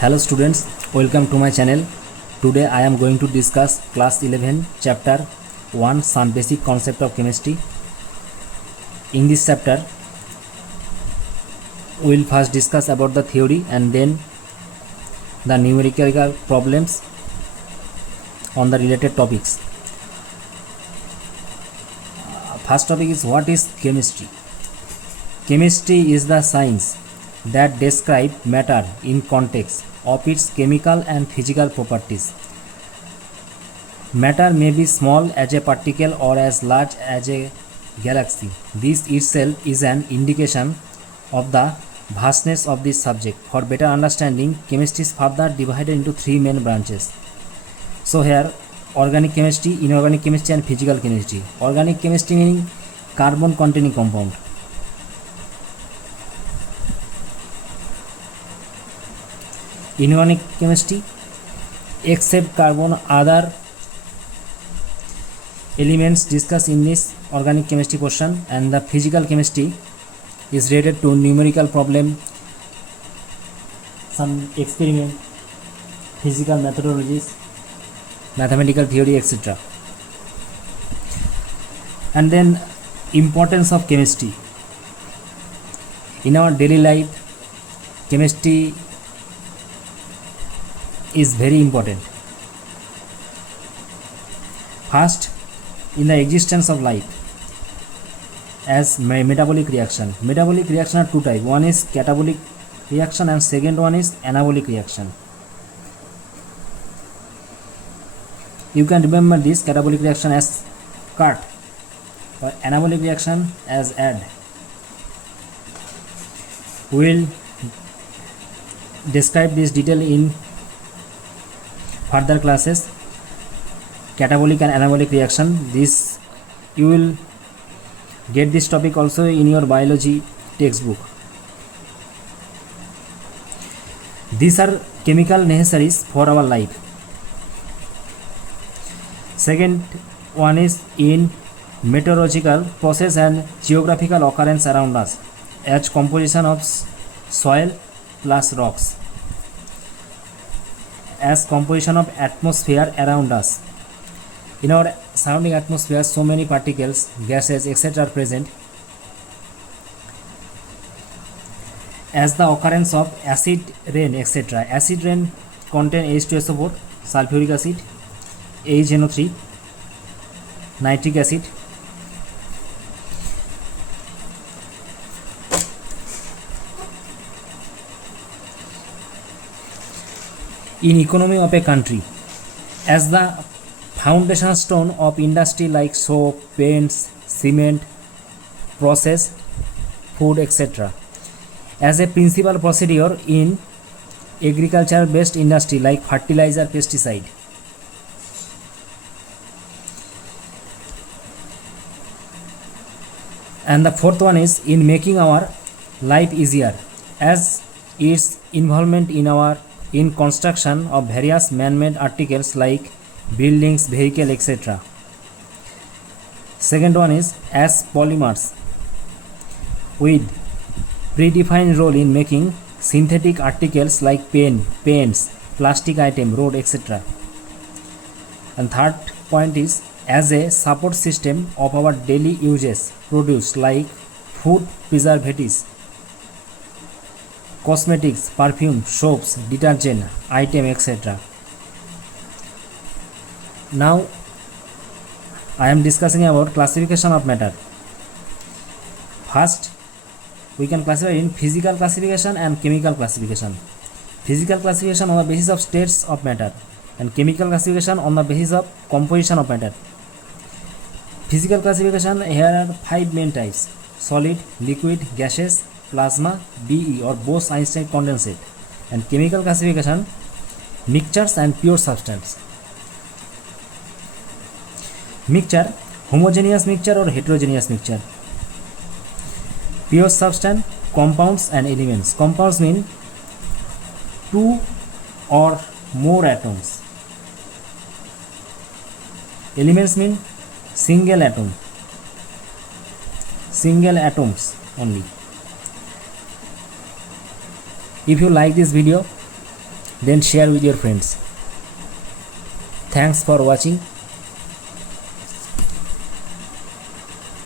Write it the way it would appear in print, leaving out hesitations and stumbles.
Hello students, welcome to my channel. Today I am going to discuss class 11 chapter 1 some basic concept of chemistry. In this chapter we will first discuss about the theory and then the numerical problems on the related topics. First topic is what is chemistry. Chemistry is the science that describe matter in context of its chemical and physical properties. Matter may be small as a particle or as large as a galaxy. This itself is an indication of the vastness of this subject. For better understanding, chemistry is further divided into three main branches. So here, organic chemistry, inorganic chemistry and physical chemistry. Organic chemistry meaning carbon containing compound. Inorganic chemistry, except carbon, other elements discussed in this organic chemistry portion. And the physical chemistry is related to numerical problem, some experiment, physical methodologies, mathematical theory, etc. And then importance of chemistry in our daily life. Chemistry is very important. First, in the existence of life as metabolic reaction. Metabolic reaction are two types. One is catabolic reaction and second one is anabolic reaction. You can remember this catabolic reaction as cut or anabolic reaction as add. We will describe this detail in further classes. Catabolic and anabolic reaction, this you will get this topic also in your biology textbook. These are chemical necessaries for our life. Second one is in meteorological process and geographical occurrence around us as composition of soil plus rocks, as composition of atmosphere around us. In our surrounding atmosphere, so many particles, gases, etc. are present, as the occurrence of acid rain, etc. Acid rain contain H2SO4, sulfuric acid, HNO3, nitric acid. In economy of a country, as the foundation stone of industry like soap, paints, cement, processed food, etc. As a principal procedure in agriculture based industry like fertilizer, pesticide. And the fourth one is in making our life easier, as its involvement in construction of various man-made articles like buildings, vehicle, etc. Second one is as polymers with predefined role in making synthetic articles like pen, paints, plastic item, road, etc. And third point is as a support system of our daily uses produced like food preservatives, cosmetics, perfume, soaps, detergent, item, etc. Now I am discussing about classification of matter. First, we can classify in physical classification and chemical classification. Physical classification on the basis of states of matter and chemical classification on the basis of composition of matter. Physical classification, here are five main types: solid, liquid, gaseous, plasma, BE or Bose-Einstein condensate. And chemical classification, mixtures and pure substance. Mixture, homogeneous mixture or heterogeneous mixture. Pure substance, compounds and elements. Compounds mean two or more atoms. Elements mean single atom, single atoms only. If you like this video, then share with your friends. Thanks for watching.